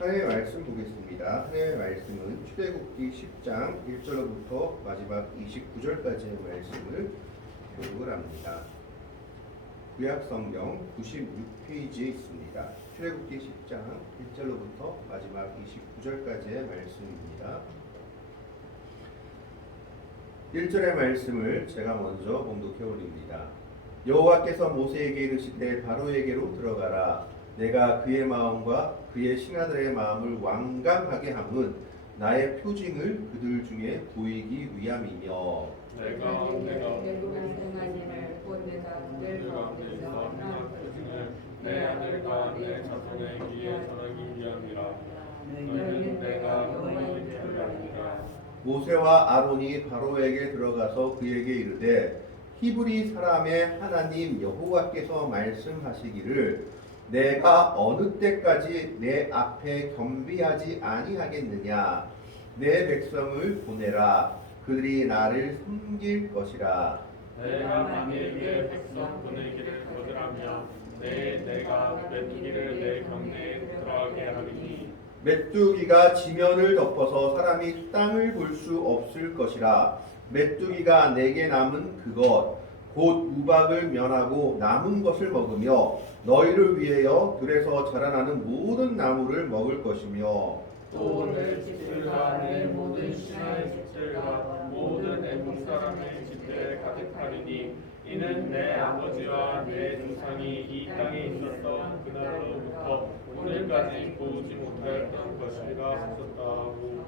하나님의 말씀 보겠습니다. 하나님의 말씀은 출애굽기 10장 1절로부터 마지막 29절까지의 말씀을 교육을 합니다. 구약 성경 96페이지에 있습니다. 출애굽기 10장 1절로부터 마지막 29절까지의 말씀입니다. 1절의 말씀을 제가 먼저 봉독해 올립니다. 여호와께서 모세에게 이르시되 바로에게로 들어가라. 내가 그의 마음과 그의 신하들의 마음을 완강하게 함은 나의 표징을 그들 중에 보이기 위함이며 내가 애굽의 생활임을 곧 내가 그들 가운데서 행한 표징을 내 아들과 내 자손의 귀에 전하기 위함이라. 너희는 내가 여호와의 표를 알리라. 모세와 아론이 바로에게 들어가서 그에게 이르되 히브리 사람의 하나님 여호와께서 말씀하시기를 내가 어느 때까지 내 앞에 겸비하지 아니하겠느냐. 내 백성을 보내라. 그들이 나를 섬길 것이라. 내가 만일 내 백성 보내기를 거절하며 내가 메뚜기를 내 경내에 들어가게 하리니 메뚜기가 지면을 덮어서 사람이 땅을 볼 수 없을 것이라. 메뚜기가 내게 남은 그것 곧 우박을 면하고 남은 것을 먹으며 너희를 위하여 들에서 자라나는 모든 나무를 먹을 것이며 또 내 집들과 내 모든 신하의 집들과 모든 애국 사람의 집들에 가득하리니 이는 내 아버지와 내 조상이 이 땅에 있었던 그날로부터 오늘까지 보지 못하였던 것이라 하셨다 하고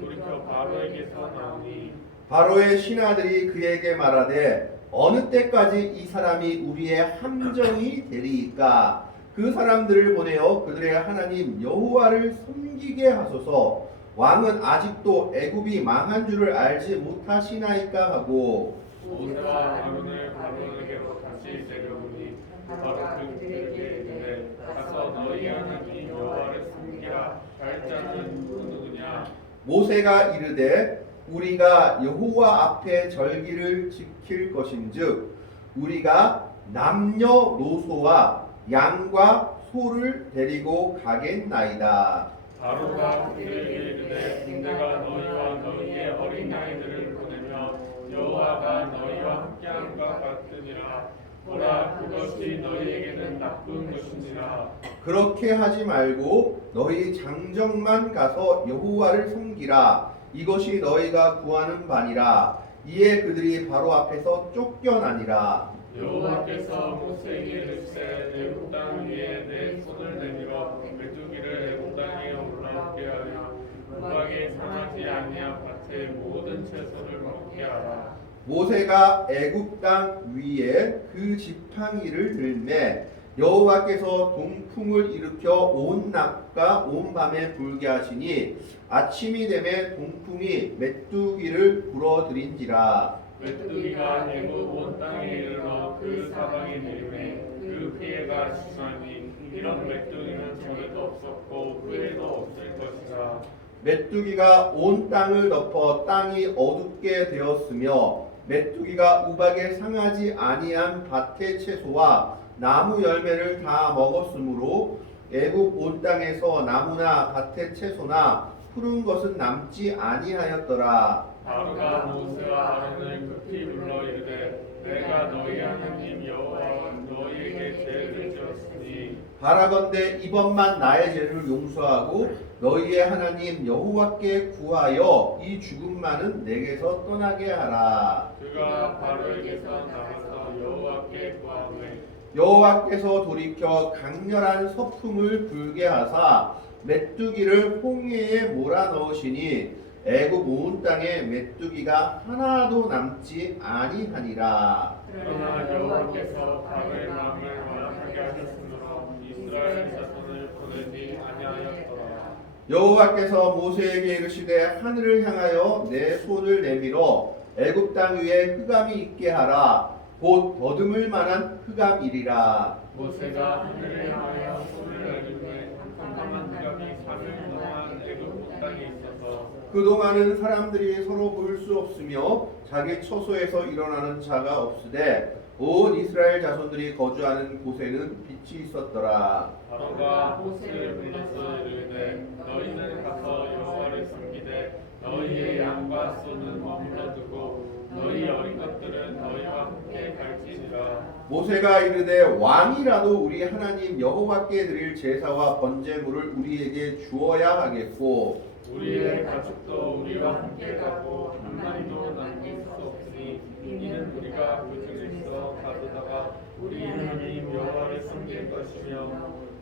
돌이켜 바로에게서 나오니 바로의 신하들이 그에게 말하되 어느 때까지 이 사람이 우리의 함정이 되리이까. 그 사람들을 보내어 그들의 하나님 여호와를 섬기게 하소서. 왕은 아직도 애굽이 망한 줄을 알지 못하시나이까 하고 모세와 아론을 바로에게로 다시 데려오니 바로 그들에게 이르되 가서 너희 하나님 여호와를 섬기라. 갈 자는 누구느냐. 모세가 이르되 우리가 여호와 앞에 절기를 지킬 것인즉 우리가 남녀노소와 양과 소를 데리고 가겠나이다. 바로가 그들에게 이르되 내가 너희와 너희의 어린 아이들을 보내며 여호와가 너희와 함께함과 같으니라. 보라 그것이 너희에게는 나쁜 것이니라. 그렇게 하지 말고 너희 장정만 가서 여호와를 섬기라. 이것이 너희가 구하는 바니라. 이에 그들이 바로 앞에서 쫓겨나니라. 여호와께서 모세에게 이르시되 애굽 땅 위에 내 손을 내밀어 메뚜기를 애굽 땅에 올라오게 하여 우박에 상하지 아니한 밭의 모든 채소를 먹게 하라. 모세가 애굽 땅 위에 그 지팡이를 들매 여호와께서 동풍을 일으켜 온 낮과 온 밤에 불게 하시니 아침이 되매 동풍이 메뚜기를 불어들인지라. 메뚜기가 애굽 온 땅에 이르러 그 사방에 내리매 그 피해가 심하니 이런 메뚜기는 전에도 없었고 후에도 없을 것이라. 메뚜기가 온 땅을 덮어 땅이 어둡게 되었으며 메뚜기가 우박에 상하지 아니한 밭의 채소와 나무 열매를 다 먹었으므로 애굽 온 땅에서 나무나 밭의 채소나 푸른 것은 남지 아니하였더라. 바로가 모세와 아론을 급히 불러 이르되 내가 너희 하나님 여호와와 너희에게 죄를 지었으니 바라건대 이번만 나의 죄를 용서하고 너희의 하나님 여호와께 구하여 이 죽음만은 내게서 떠나게 하라. 그가 바로에게서 나가서 여호와께 구하매 여호와께서 돌이켜 강렬한 서풍을 불게 하사 메뚜기를 홍해에 몰아넣으시니 애굽 온 땅에 메뚜기가 하나도 남지 아니하니라. 그러나 여호와께서 바로의 마음을 완악하게 하셨으므로 이스라엘 자손을 보내지 아니하였더라. 여호와께서 모세에게 이르시되 하늘을 향하여 내 손을 내밀어 애굽 땅 위에 흑암이 있게 하라. 곧 더듬을 만한 흑암이리라. 모세가 하늘을 향하여 손을 내밀매 깜깜한 흑암이 3일 동안 애굽 온 땅에 있어서 그동안은 사람들이 서로 볼 수 없으며 자기 처소에서 일어나는 자가 없으되 온 이스라엘 자손들이 거주하는 곳에는 빛이 있었더라. 바로가 모세를 불러서 이르되 너희는 가서 여호와를 섬기되 너희의 양과 소는 머물러 두고 너희 어린 것들은 너희와 함께 갈지니라. 모세가 이르되 왕이라도 우리 하나님 여호와께 드릴 제사와 번제물을 우리에게 주어야 하겠고 우리의 가축도 우리와 함께 가고 한 마리도 남길 수 없으니 이는 우리가 그 중에서 가져다가 우리 하나님 여호와를 섬길 것이며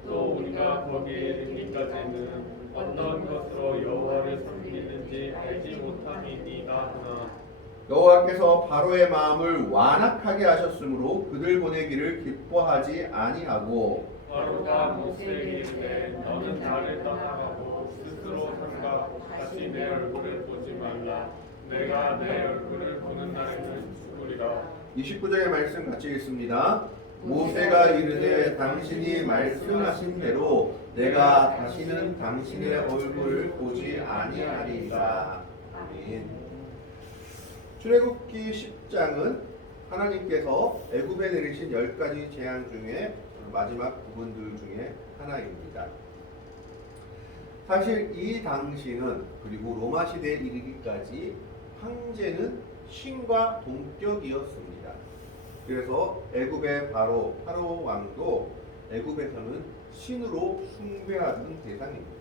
또 우리가 거기에 이르기까지는 어떤 것으로 여호와를 섬기는지 알지 못함이니이다 하나. 여호와께서 바로의 마음을 완악하게 하셨으므로 그들 보내기를 기뻐하지 아니하고 바로가 모세에게 이르되 너는 나를 떠나가고 스스로 삼가 다시 내 얼굴을 보지 말라. 내가 내 얼굴을 보는 날에는 죽으리라. 29절의 말씀 같이 읽습니다. 모세가 이르되 당신이 말씀하신 대로 내가 다시는 당신의 얼굴을 보지 아니하리라. 아멘. 출애굽기 10장은 하나님께서 애굽에 내리신 10가지 재앙 중에 마지막 부분들 중에 하나입니다. 사실 이 당시는 그리고 로마 시대에 이르기까지 황제는 신과 동격이었습니다. 그래서 애굽의 파로 왕도 애굽에서는 신으로 숭배하는 대상입니다.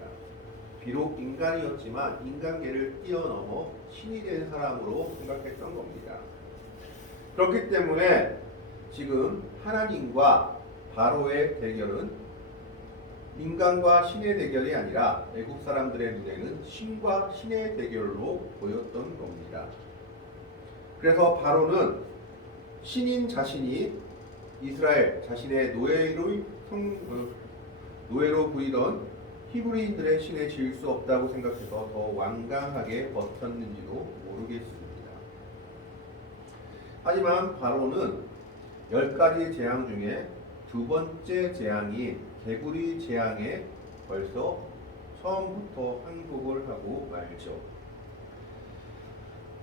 비록 인간이었지만 인간계를 뛰어넘어 신이 된 사람으로 생각했던 겁니다. 그렇기 때문에 지금 하나님과 바로의 대결은 인간과 신의 대결이 아니라 애굽 사람들의 눈에는 신과 신의 대결로 보였던 겁니다. 그래서 바로는 신인 자신이 이스라엘 자신의 노예로 부리던 히브리인들의 신에 질 수 없다고 생각해서 더 완강하게 버텼는지도 모르겠습니다. 하지만 바로는 10가지 재앙 중에 두 번째 재앙인 개구리 재앙에 벌써 처음부터 항복을 하고 말죠.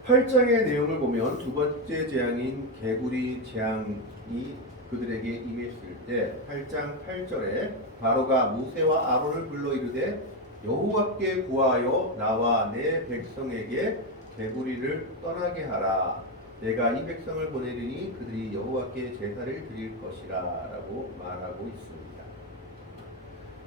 8장의 내용을 보면 두 번째 재앙인 개구리 재앙이 그들에게 임했을 때 8장 8절에 바로가 모세와 아론을 불러 이르되 여호와께 구하여 나와 내 백성에게 개구리를 떠나게 하라. 내가 이 백성을 보내리니 그들이 여호와께 제사를 드릴 것이라 라고 말하고 있습니다.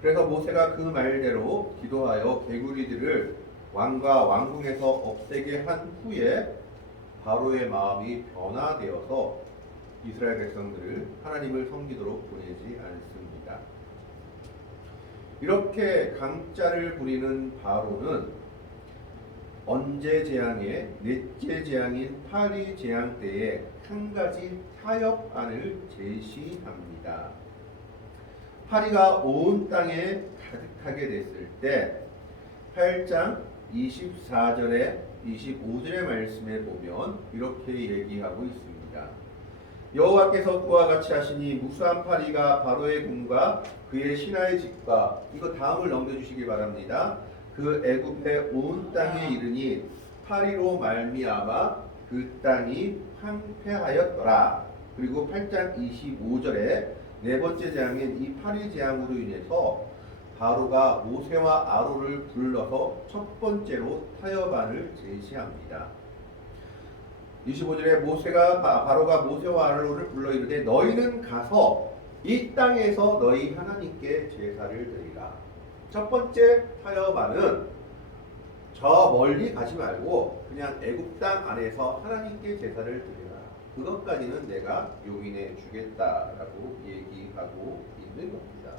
그래서 모세가 그 말대로 기도하여 개구리들을 왕과 왕궁에서 없애게 한 후에 바로의 마음이 변화되어서 이스라엘 백성들을 하나님을 섬기도록 보내지 않습니다. 이렇게 강짜를 부리는 바로는 언제 재앙의 넷째 재앙인 파리 재앙 때에 한 가지 타협안을 제시합니다. 파리가 온 땅에 가득하게 됐을 때 8장 24절에 25절의 말씀에 보면 이렇게 얘기하고 있습니다. 여호와께서 그와 같이 하시니 무수한 파리가 바로의 궁과 그의 신하의 집과 이거 다음을 넘겨주시기 바랍니다. 그 애굽의 온 땅에 이르니 파리로 말미암아 그 땅이 황폐하였더라. 그리고 8장 25절에 네 번째 재앙인 이 파리 재앙으로 인해서 바로가 모세와 아론을 불러서 첫 번째로 타협안을 제시합니다. 25절에 바로가 모세와 아론을 불러 이르되 너희는 가서 이 땅에서 너희 하나님께 제사를 드리라. 첫 번째 타협안은 저 멀리 가지 말고 그냥 애굽 땅 안에서 하나님께 제사를 드리라. 그것까지는 내가 용인해 주겠다라고 얘기하고 있는 겁니다.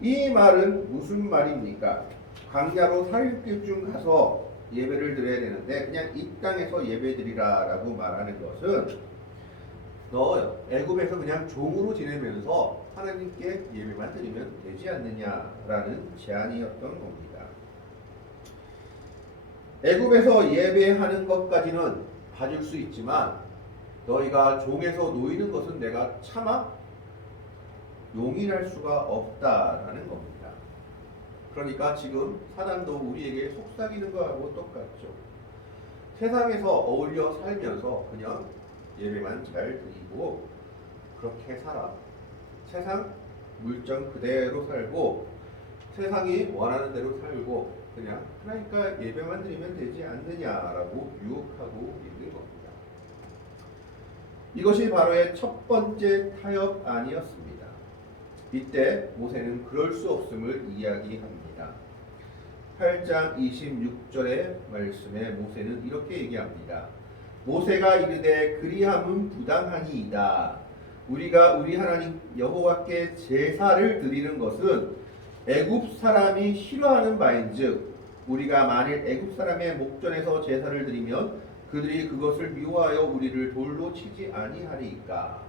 이 말은 무슨 말입니까? 광야로 40길 중 가서 예배를 드려야 되는데 그냥 이 땅에서 예배드리라 라고 말하는 것은 너 애굽에서 그냥 종으로 지내면서 하나님께 예배만 드리면 되지 않느냐라는 제안이었던 겁니다. 애굽에서 예배하는 것까지는 봐줄 수 있지만 너희가 종에서 놓이는 것은 내가 차마 용인할 수가 없다라는 겁니다. 그러니까 지금 사단도 우리에게 속삭이는 거하고 똑같죠. 세상에서 어울려 살면서 그냥 예배만 잘 드리고 그렇게 살아. 세상 물정 그대로 살고 세상이 원하는 대로 살고 그냥 그러니까 예배만 드리면 되지 않느냐라고 유혹하고 있는 겁니다. 이것이 바로의 첫 번째 타협안이었습니다. 이때 모세는 그럴 수 없음을 이야기합니다. 8장 26절의 말씀에 모세는 이렇게 얘기합니다. 모세가 이르되 그리함은 부당하니이다. 우리가 우리 하나님 여호와께 제사를 드리는 것은 애굽 사람이 싫어하는 바인즉 우리가 만일 애굽 사람의 목전에서 제사를 드리면 그들이 그것을 미워하여 우리를 돌로 치지 아니하리이까.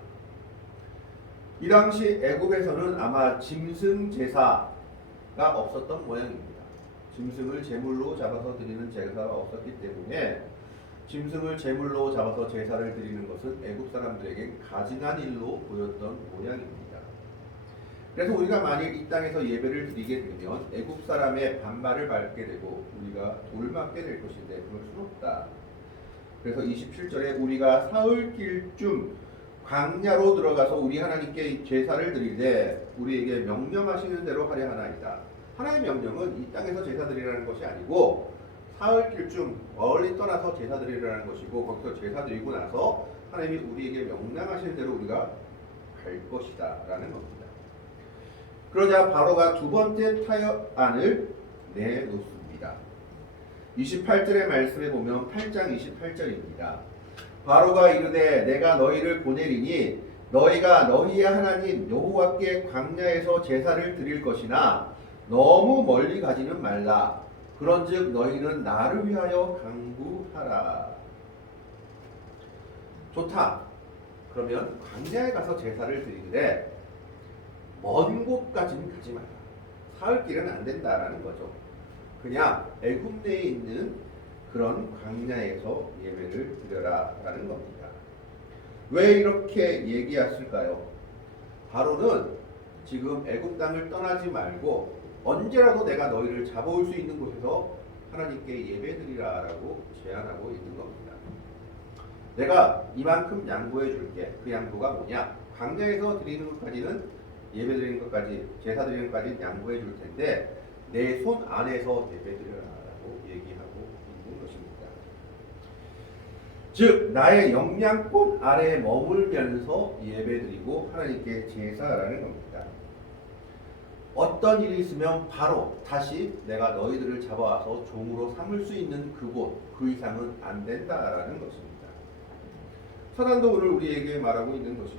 이 당시 애굽에서는 아마 짐승 제사가 없었던 모양입니다. 짐승을 제물로 잡아서 드리는 제사가 없었기 때문에 짐승을 제물로 잡아서 제사를 드리는 것은 애굽 사람들에게 가증한 일로 보였던 모양입니다. 그래서 우리가 만일 이 땅에서 예배를 드리게 되면 애굽 사람의 반발을 받게 되고 우리가 돌맞게 될 것인데 그럴 수는 없다. 그래서 27절에 우리가 사흘길쯤 광야로 들어가서 우리 하나님께 제사를 드리되 우리에게 명령하시는 대로 하려 하나이다. 하나님의 명령은 이 땅에서 제사 드리라는 것이 아니고 사흘길쯤 멀리 떠나서 제사 드리라는 것이고 거기서 제사 드리고 나서 하나님이 우리에게 명령하시는 대로 우리가 갈 것이다 라는 겁니다. 그러자 바로가 두 번째 타협안을 내놓습니다. 28절의 말씀에 보면 8장 28절입니다. 바로가 이르되 내가 너희를 보내리니 너희가 너희의 하나님 여호와께 광야에서 제사를 드릴 것이나 너무 멀리 가지는 말라. 그런즉 너희는 나를 위하여 강구하라. 좋다. 그러면 광야에 가서 제사를 드리되 먼 곳까지는 가지 마라. 사흘길은 안 된다라는 거죠. 그냥 애굽 내에 있는 그런 광야에서 예배를 드려라라는 겁니다. 왜 이렇게 얘기했을까요? 바로는 지금 애굽 땅을 떠나지 말고 언제라도 내가 너희를 잡아올 수 있는 곳에서 하나님께 예배드리라라고 제안하고 있는 겁니다. 내가 이만큼 양보해 줄게. 그 양보가 뭐냐? 광야에서 드리는 것까지는 예배드리는 것까지 제사 드리는 것까지는 양보해 줄 텐데 내 손 안에서 예배드려라라고 얘기하고 있는 것입니다. 즉 나의 영향권 아래에 머물면서 예배드리고 하나님께 제사라는 겁니다. 어떤 일이 있으면 바로 다시 내가 너희들을 잡아와서 종으로 삼을 수 있는 그곳 그 이상은 안 된다라는 것입니다. 사단도 오늘 우리에게 말하고 있는 것이죠.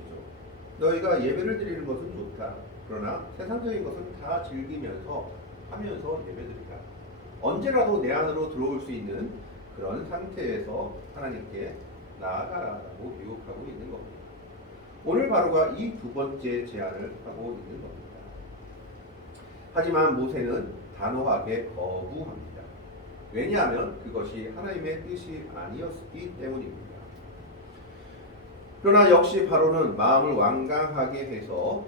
너희가 예배를 드리는 것은 좋다. 그러나 세상적인 것은 다 즐기면서 하면서 예배드리라. 언제라도 내 안으로 들어올 수 있는 그런 상태에서 하나님께 나아가라고 유혹하고 있는 겁니다. 오늘 바로가 이 두 번째 제안을 하고 있는 겁니다. 하지만 모세는 단호하게 거부합니다. 왜냐하면 그것이 하나님의 뜻이 아니었기 때문입니다. 그러나 역시 바로는 마음을 완강하게 해서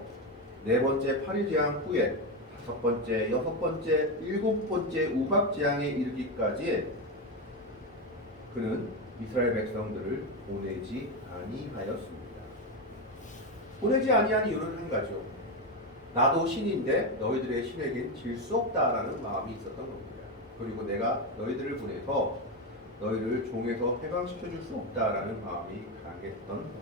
네 번째 파리제한 후에 다섯 번째, 여섯 번째, 일곱 번째 우박제한에 이르기까지 그는 이스라엘 백성들을 보내지 아니하였습니다. 보내지 아니한 이유는 한 가지요. 나도 신인데 너희들의 신에겐 질 수 없다라는 마음이 있었던 겁니다. 그리고 내가 너희들을 보내서 너희를 종에서 해방시켜 줄 수 없다라는 마음이 강했던 겁니다.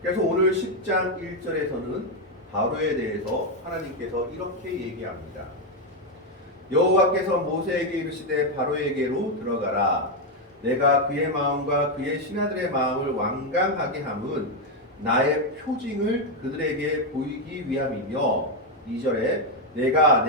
그래서 오늘 10장 1절에서는 바로에 대해서 하나님께서 이렇게 얘기합니다. 여호와께서 모세에게 이르시되 바로에게로 들어가라. 내가 그의 마음과 그의 신하들의 마음을 완강하게 함은 나의 표징을 그들에게 보이기 위함이며 2절에 내가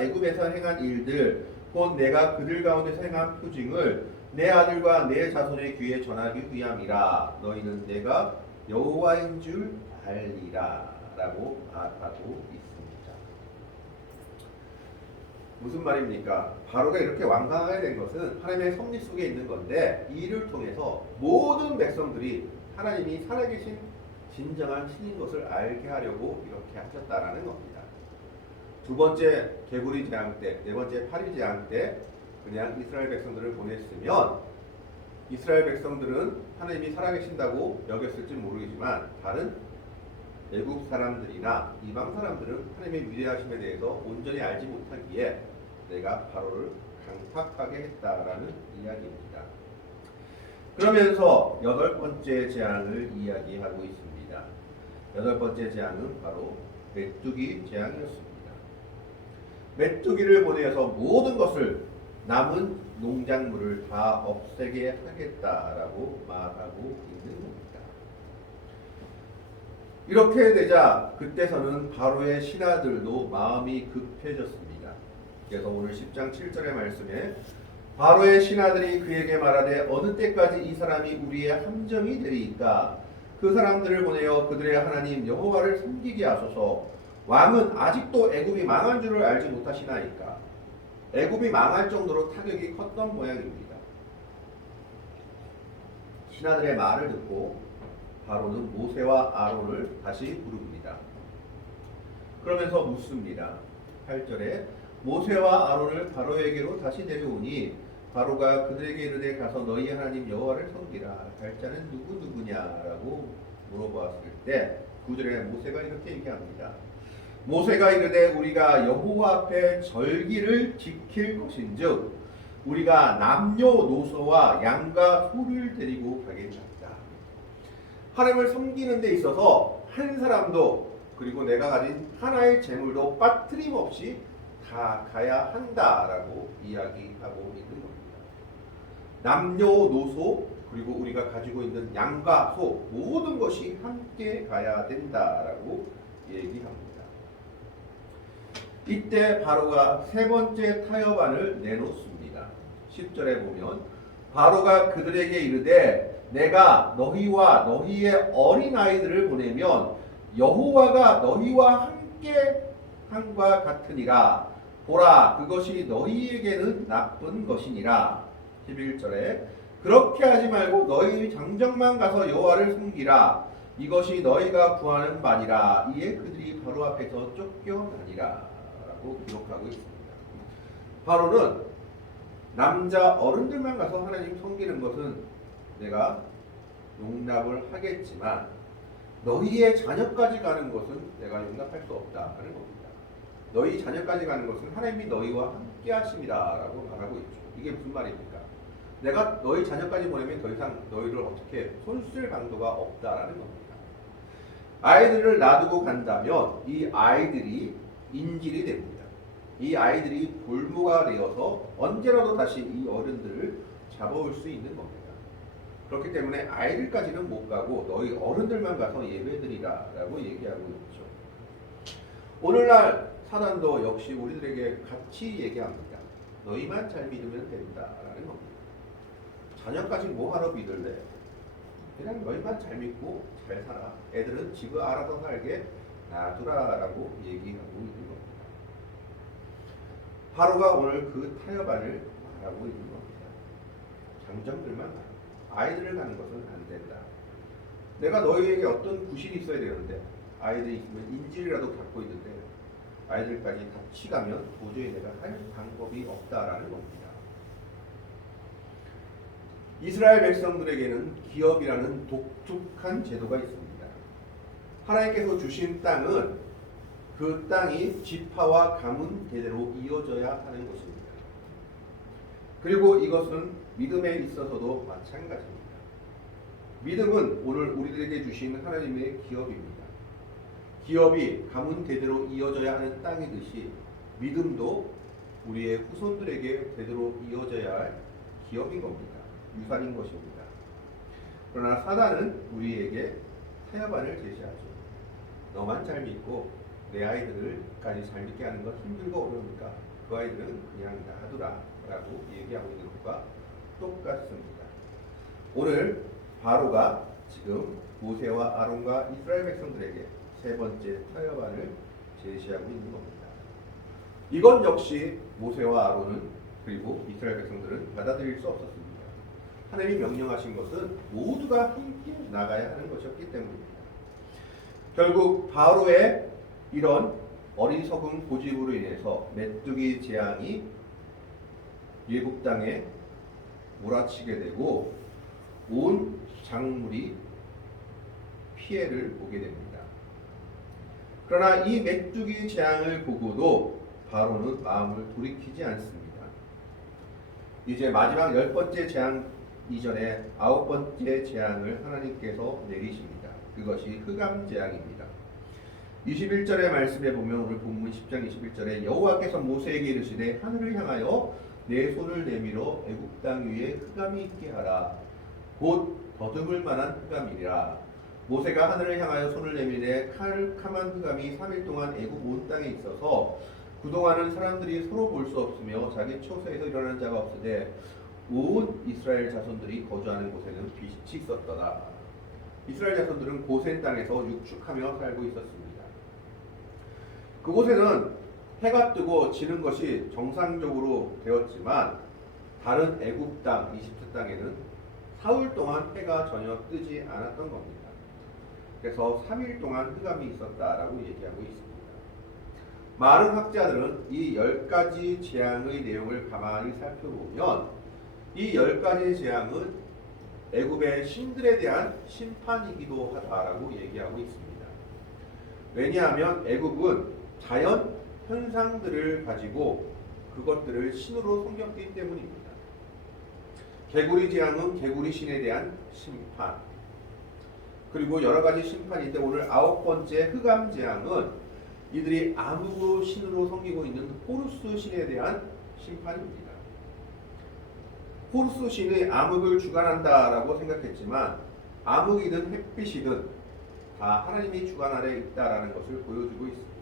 애굽에서 행한 일들 곧 내가 그들 가운데서 행한 표징을 내 아들과 내 자손의 귀에 전하기 위함이라. 너희는 내가 여호와인 줄 알리라 라고 말하고 있습니다. 무슨 말입니까? 바로가 이렇게 완강하게 된 것은 하나님의 섭리 속에 있는 건데 이 일을 통해서 모든 백성들이 하나님이 살아계신 진정한 신인 것을 알게 하려고 이렇게 하셨다라는 겁니다. 두 번째 개구리 재앙 때, 네 번째 파리 재앙 때 그냥 이스라엘 백성들을 보냈으면 이스라엘 백성들은 하나님이 살아계신다고 여겼을지 모르겠지만 다른 외국 사람들이나 이방 사람들은 하나님의 위대하심에 대해서 온전히 알지 못하기에 내가 바로를 강팍하게 했다라는 이야기입니다. 그러면서 여덟 번째 재앙을 이야기하고 있습니다. 여덟 번째 재앙은 바로 메뚜기 재앙이었습니다. 메뚜기를 보내서 모든 것을 남은 농작물을 다 없애게 하겠다라고 말하고 있는 겁니다. 이렇게 되자 그때서는 바로의 신하들도 마음이 급해졌습니다. 그래서 오늘 10장 7절의 말씀에 바로의 신하들이 그에게 말하되 어느 때까지 이 사람이 우리의 함정이 되리이까 그 사람들을 보내어 그들의 하나님 여호와를 섬기게 하소서. 왕은 아직도 애굽이 망한 줄을 알지 못하시나이까. 애굽이 망할 정도로 타격이 컸던 모양입니다. 신하들의 말을 듣고 바로는 모세와 아론을 다시 부릅니다. 그러면서 묻습니다. 8절에 모세와 아론을 바로에게로 다시 데려오니 바로가 그들에게 이르되 가서 너희 하나님 여호와를 섬기라. 갈 자는 누구냐라고 물어보았을 때 9절에 모세가 이렇게 얘기합니다. 모세가 이르되 우리가 여호와 앞에 절기를 지킬 것인즉 우리가 남녀노소와 양과 소를 데리고 가겠다. 하나님을 섬기는 데 있어서 한 사람도 그리고 내가 가진 하나의 재물도 빠트림없이 다 가야 한다라고 이야기하고 있는 겁니다. 남녀노소 그리고 우리가 가지고 있는 양과 소 모든 것이 함께 가야 된다라고 얘기합니다. 이때 바로가 세 번째 타협안을 내놓습니다. 10절에 보면 바로가 그들에게 이르되 내가 너희와 너희의 어린아이들을 보내면 여호와가 너희와 함께 함과 같으니라. 보라 그것이 너희에게는 나쁜 것이니라. 11절에 그렇게 하지 말고 너희 장정만 가서 여호와를 섬기라. 이것이 너희가 구하는 바니라. 이에 그들이 바로 앞에서 쫓겨나니라 라고 기록하고 있습니다. 바로는 남자 어른들만 가서 하나님 섬기는 것은 내가 용납을 하겠지만 너희의 자녀까지 가는 것은 내가 용납할 수 없다는 겁니다. 너희 자녀까지 가는 것은 하나님이 너희와 함께 하심이다 라고 말하고 있죠. 이게 무슨 말입니까? 내가 너희 자녀까지 보내면 더 이상 너희를 어떻게 손쓸 강도가 없다라는 겁니다. 아이들을 놔두고 간다면 이 아이들이 인질이 됩니다. 이 아이들이 볼모가 되어서 언제라도 다시 이 어른들을 잡아올 수 있는 겁니다. 그렇기 때문에 아이들까지는 못 가고 너희 어른들만 가서 예배드리라 라고 얘기하고 있죠. 오늘날 사단도 역시 우리들에게 같이 얘기합니다. 너희만 잘 믿으면 된다라는 겁니다. 자녀까지 뭐하러 믿을래? 그냥 너희만 잘 믿고 잘 살아. 애들은 지가 알아서 살게 놔두라라고 얘기하고 있는 겁니다. 바로가 오늘 그 타협안을 말하고 있는 겁니다. 장정들만 가라. 아이들을 가는 것은 안 된다. 내가 너희에게 어떤 구실이 있어야 되는데 아이들이 있으면 인질이라도 갖고 있는데 아이들까지 같이 가면 도저히 내가 할 방법이 없다라는 겁니다. 이스라엘 백성들에게는 기업이라는 독특한 제도가 있습니다. 하나님께서 주신 땅은 그 땅이 지파와 가문 대대로 이어져야 하는 것입니다. 그리고 이것은 믿음에 있어서도 마찬가지입니다. 믿음은 오늘 우리들에게 주신 하나님의 기업입니다. 기업이 가문 대대로 이어져야 하는 땅이듯이 믿음도 우리의 후손들에게 대대로 이어져야 할 기업인 겁니다. 유산인 것입니다. 그러나 사단은 우리에게 타협안을 제시하죠. 너만 잘 믿고 내 아이들을까지 잘 믿게 하는 건 힘들고 어려우니까 그 아이들은 그냥 놔두라 라고 얘기하고 있는 것과 똑같습니다. 오늘 바로가 지금 모세와 아론과 이스라엘 백성들에게 세 번째 타협안을 제시하고 있는 겁니다. 이건 역시 모세와 아론은 그리고 이스라엘 백성들은 받아들일 수 없었습니다. 하나님이 명령하신 것은 모두가 함께 나가야 하는 것이었기 때문입니다. 결국 바로의 이런 어리석은 고집으로 인해서 메뚜기 재앙이 예굽 땅에 몰아치게 되고 온 작물이 피해를 보게 됩니다. 그러나 이 메뚜기 재앙을 보고도 바로는 마음을 돌이키지 않습니다. 이제 마지막 10번째 재앙 이전에 9번째 재앙을 하나님께서 내리십니다. 그것이 흑암 재앙입니다. 21절의 말씀에 보면 오늘 본문 10장 21절에 여호와께서 모세에게 이르시되 하늘을 향하여 내 손을 내밀어 애굽 땅 위에 흑암이 있게 하라. 곧 더듬을 만한 흑암이라. 모세가 하늘을 향하여 손을 내밀에 캄캄한 흑암이 3일 동안 애굽 온 땅에 있어서 그동안은 사람들이 서로 볼 수 없으며 자기 처소에서 일어나는 자가 없으되 온 이스라엘 자손들이 거주하는 곳에는 빛이 있었더라. 이스라엘 자손들은 고센 땅에서 육축하며 살고 있었습니다. 그곳에는 해가 뜨고 지는 것이 정상적으로 되었지만 다른 애굽 땅, 이집트 땅에는 사흘 동안 해가 전혀 뜨지 않았던 겁니다. 그래서 3일 동안 흑암이 있었다라고 얘기하고 있습니다. 많은 학자들은 이 10가지 재앙의 내용을 가만히 살펴보면 이 10가지 재앙은 애굽의 신들에 대한 심판이기도 하다라고 얘기하고 있습니다. 왜냐하면 애굽은 자연 현상들을 가지고 그것들을 신으로 섬겼기 때문입니다. 개구리 재앙은 개구리 신에 대한 심판, 그리고 여러 가지 심판인데 오늘 9번째 흑암 재앙은 이들이 아무로 신으로 섬기고 있는 호루스 신에 대한 심판입니다. 호루스 신의 암흑을 주관한다라고 생각했지만 암흑이든 햇빛이든 다 하나님이 주관 아래 있다라는 것을 보여주고 있습니다.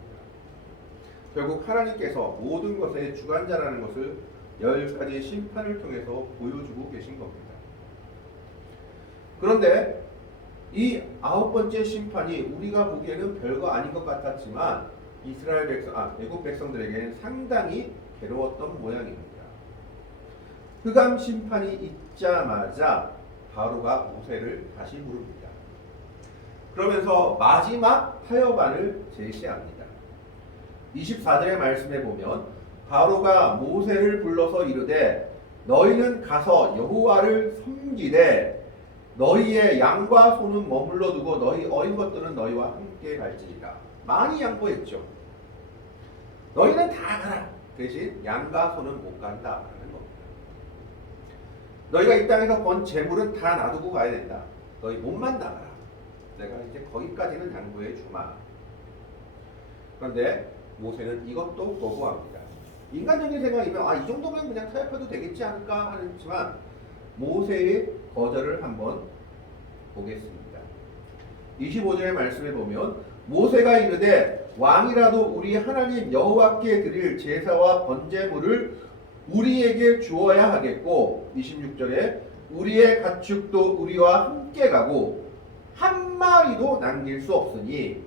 결국 하나님께서 모든 것의 주관자라는 것을 10가지 심판을 통해서 보여주고 계신 겁니다. 그런데 이 9번째 심판이 우리가 보기에는 별거 아닌 것 같았지만 애굽 백성들에게는 상당히 괴로웠던 모양입니다. 흑암 심판이 있자마자 바로가 모세를 다시 부릅니다. 그러면서 마지막 타협안을 제시합니다. 24절의 말씀에 보면 바로가 모세를 불러서 이르되 너희는 가서 여호와를 섬기되 너희의 양과 소는 머물러 두고 너희 어린 것들은 너희와 함께 갈지니라. 많이 양보했죠. 너희는 다 가라. 대신 양과 소는 못 간다라는 겁니다. 너희가 이 땅에서 번 재물은 다 놔두고 가야 된다. 너희 몸만 나가라. 내가 이제 거기까지는 양보해 주마. 그런데 모세는 이것도 거부합니다. 인간적인 생각이면 이 정도면 그냥 타협해도 되겠지 않을까 하지만 모세의 거절을 한번 보겠습니다. 25절의 말씀에 보면 모세가 이르되 왕이라도 우리 하나님 여호와께 드릴 제사와 번제물을 우리에게 주어야 하겠고 26절에 우리의 가축도 우리와 함께 가고 한 마리도 남길 수 없으니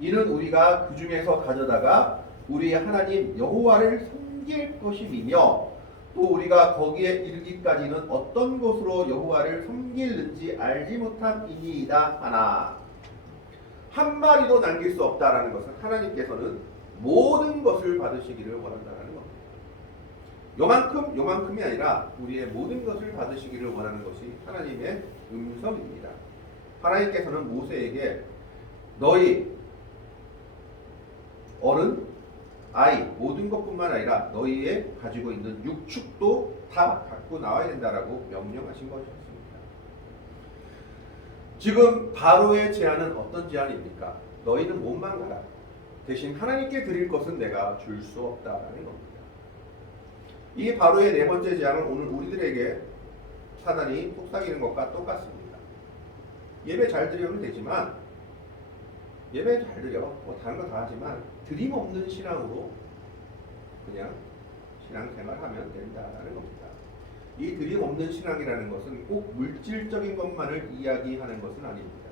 이는 우리가 그 중에서 가져다가 우리 하나님 여호와를 섬길 것임이며 또 우리가 거기에 이르기까지는 어떤 곳으로 여호와를 섬길는지 알지 못함이니이다 하나. 한 마리도 남길 수 없다라는 것은 하나님께서는 모든 것을 받으시기를 원한다는 겁니다. 요만큼이 아니라 우리의 모든 것을 받으시기를 원하는 것이 하나님의 음성입니다. 하나님께서는 모세에게 너희 어른, 아이 모든 것뿐만 아니라 너희의 가지고 있는 육축도 다 갖고 나와야 된다라고 명령하신 것이었습니다. 지금 바로의 제안은 어떤 제안입니까? 너희는 몸만 가라. 대신 하나님께 드릴 것은 내가 줄 수 없다라는 겁니다. 이 바로의 네 번째 제안은 오늘 우리들에게 사단이 속삭이는 것과 똑같습니다. 예배 잘 드리면 되지만 예배 잘 드려 다른 거 다 하지만 드림 없는 신앙으로 그냥 신앙생활하면 된다라는 겁니다. 이 드림 없는 신앙이라는 것은 꼭 물질적인 것만을 이야기하는 것은 아닙니다.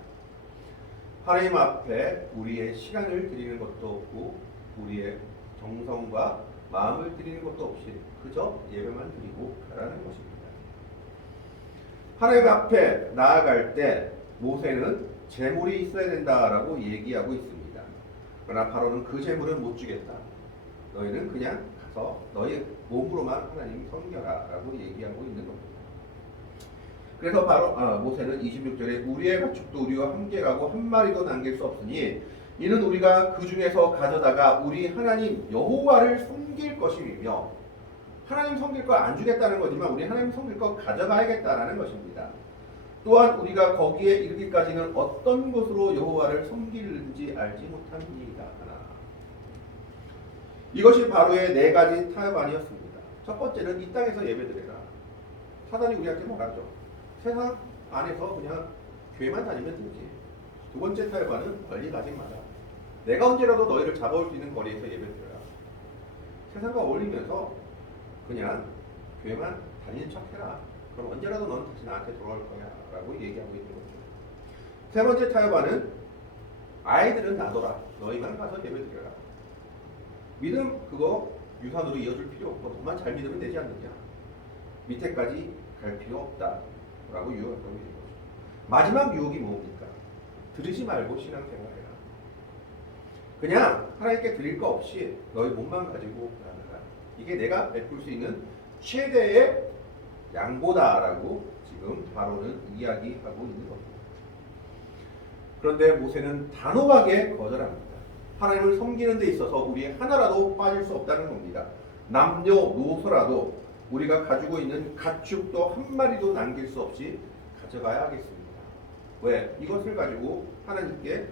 하나님 앞에 우리의 시간을 드리는 것도 없고 우리의 정성과 마음을 드리는 것도 없이 그저 예배만 드리고 가라는 것입니다. 하나님 앞에 나아갈 때 모세는 재물이 있어야 된다라고 얘기하고 있습니다. 그러나 바로는 그 재물은 못 주겠다. 너희는 그냥 가서 너희 몸으로만 하나님 섬겨라 라고 얘기하고 있는 겁니다. 그래서 바로 모세는 26절에 우리의 가축도 우리와 함께 가고 한 마리도 남길 수 없으니 이는 우리가 그 중에서 가져다가 우리 하나님 여호와를 섬길 것이며 하나님 섬길 거 안 주겠다는 거지만 우리 하나님 섬길 거 가져가야겠다라는 것입니다. 또한 우리가 거기에 이르기까지는 어떤 것으로 여호와를 섬기는지 알지 못합니다. 이것이 바로의 네 가지 타협안이었습니다. 첫 번째는 이 땅에서 예배드려라. 사단이 우리한테 말하죠. 세상 안에서 그냥 교회만 다니면 되지. 두 번째 타협안은 멀리 가지 마라. 내가 언제라도 너희를 잡아올 수 있는 거리에서 예배드려라. 세상과 어울리면서 그냥 교회만 다니는 척해라. 그럼 언제라도 넌 다시 나한테 돌아올 거야 라고 얘기하고 있는 거죠. 세 번째 타협안은 아이들은 놔둬라. 너희만 가서 예배드려라. 믿음 그거 유산으로 이어줄 필요 없고 너만 잘 믿으면 되지 않느냐. 밑에까지 갈 필요 없다 라고 유혹하고 있는 거죠. 마지막 유혹이 뭡니까? 들으지 말고 신앙생활해라. 그냥 하나님께 드릴 거 없이 너희 몸만 가지고 나가라. 이게 내가 베풀 수 있는 최대의 양보다라고 지금 바로는 이야기하고 있는 겁니다. 그런데 모세는 단호하게 거절합니다. 하나님을 섬기는 데 있어서 우리 하나라도 빠질 수 없다는 겁니다. 남녀노소라도 우리가 가지고 있는 가축도 한 마리도 남길 수 없이 가져가야 하겠습니다. 왜? 이것을 가지고 하나님께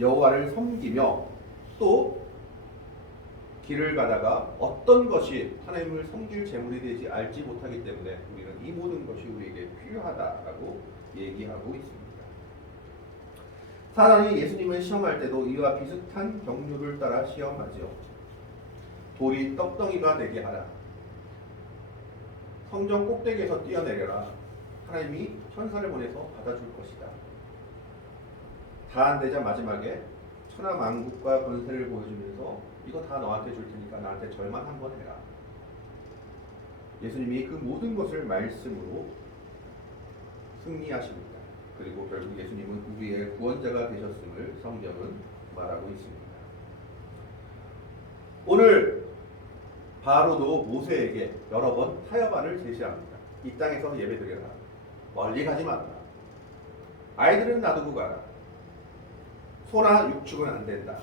여호와를 섬기며 또 길을 가다가 어떤 것이 하나님을 섬길 제물이 되지 알지 못하기 때문에 우리는 이 모든 것이 우리에게 필요하다라고 얘기하고 있습니다. 사단이 예수님을 시험할 때도 이와 비슷한 경륜을 따라 시험하지요. 돌이 떡덩이가 되게 하라. 성전 꼭대기에서 뛰어내려라. 하나님이 천사를 보내서 받아줄 것이다. 다 안 되자 마지막에 천하만국과 권세를 보여주면서 이거 다 너한테 줄 테니까 나한테 절만 한번 해라. 예수님이 그 모든 것을 말씀으로 승리하십니다. 그리고 결국 예수님은 우리의 구원자가 되셨음을 성경은 말하고 있습니다. 오늘 바로도 모세에게 여러 번 타협안을 제시합니다. 이 땅에서 예배드려라. 멀리 가지 마라. 아이들은 놔두고 가라. 소나 육축은 안 된다.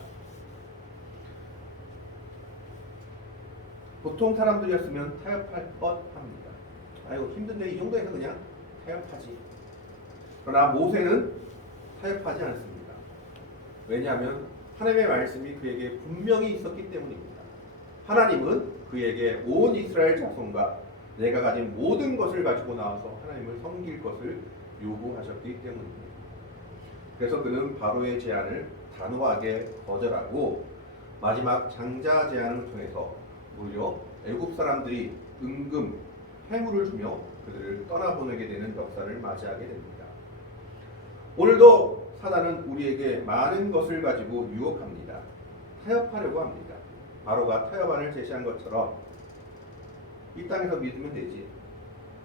보통 사람들이었으면 타협할 뻔합니다. 아이고 힘든데 이 정도에서 그냥 타협하지. 그러나 모세는 타협하지 않습니다. 왜냐하면 하나님의 말씀이 그에게 분명히 있었기 때문입니다. 하나님은 그에게 온 이스라엘 자손과 내가 가진 모든 것을 가지고 나와서 하나님을 섬길 것을 요구하셨기 때문입니다. 그래서 그는 바로의 제안을 단호하게 거절하고 마지막 장자 제안을 통해서 무려 애굽 사람들이 은금 해물을 주며 그들을 떠나보내게 되는 역사를 맞이하게 됩니다. 오늘도 사단은 우리에게 많은 것을 가지고 유혹합니다. 타협하려고 합니다. 바로가 타협안을 제시한 것처럼 이 땅에서 믿으면 되지.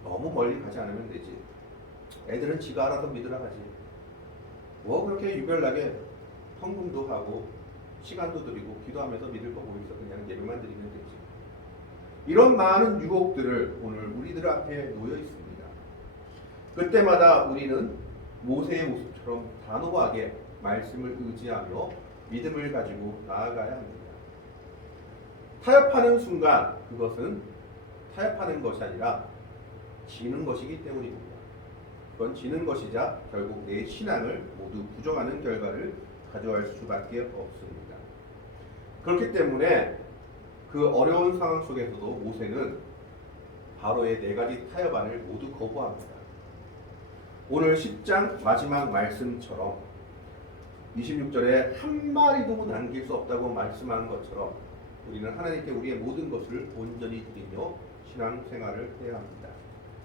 너무 멀리 가지 않으면 되지. 애들은 지가 알아서 믿으라 하지. 뭐 그렇게 유별나게 헌금도 하고 시간도 드리고 기도하면서 믿을 거 뭐 있어. 그냥 예배만 드리면 되지. 이런 많은 유혹들을 오늘 우리들 앞에 놓여 있습니다. 그때마다 우리는 모세의 모습처럼 단호하게 말씀을 의지하며 믿음을 가지고 나아가야 합니다. 타협하는 순간 그것은 타협하는 것이 아니라 지는 것이기 때문입니다. 그건 지는 것이자 결국 내 신앙을 모두 부정하는 결과를 가져갈 수밖에 없습니다. 그렇기 때문에 그 어려운 상황 속에서도 모세는 바로의 네 가지 타협안을 모두 거부합니다. 오늘 10장 마지막 말씀처럼 26절에 한 마리도 남길 수 없다고 말씀한 것처럼 우리는 하나님께 우리의 모든 것을 온전히 드리며 신앙생활을 해야 합니다.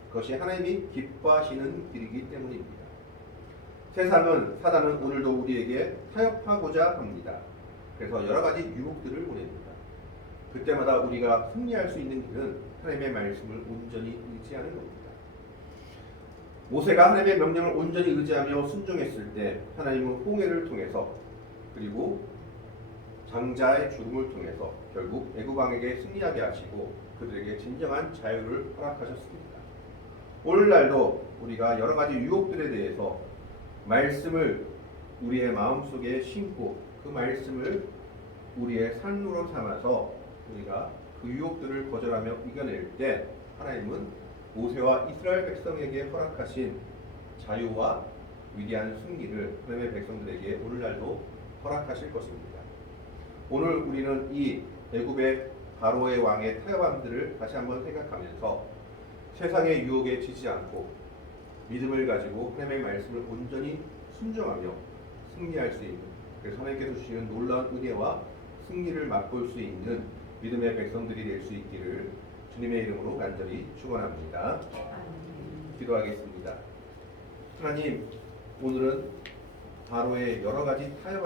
그것이 하나님이 기뻐하시는 길이기 때문입니다. 세상은 사단은 오늘도 우리에게 타협하고자 합니다. 그래서 여러 가지 유혹들을 보냅니다. 그때마다 우리가 승리할 수 있는 길은 하나님의 말씀을 온전히 의지하는 겁니다. 모세가 하나님의 명령을 온전히 의지하며 순종했을 때 하나님은 홍해를 통해서 그리고 장자의 죽음을 통해서 결국 애굽 왕에게 승리하게 하시고 그들에게 진정한 자유를 허락하셨습니다. 오늘날도 우리가 여러 가지 유혹들에 대해서 말씀을 우리의 마음속에 심고 그 말씀을 우리의 삶으로 삼아서 우리가 그 유혹들을 거절하며 이겨낼 때 하나님은 모세와 이스라엘 백성에게 허락하신 자유와 위대한 승리를 하나님의 백성들에게 오늘날도 허락하실 것입니다. 오늘 우리는 이 애굽의 바로의 왕의 타협함들을 다시 한번 생각하면서 세상의 유혹에 지지 않고 믿음을 가지고 하나님의 말씀을 온전히 순종하며 승리할 수 있는, 그래서 하나님께서 주시는 놀라운 은혜와 승리를 맛볼 수 있는 믿음의 백성들이 될 수 있기를 주님의 이름으로 간절히 축원합니다. 기도하겠습니다. 하나님, 오늘은 바로의 여러 가지 타협한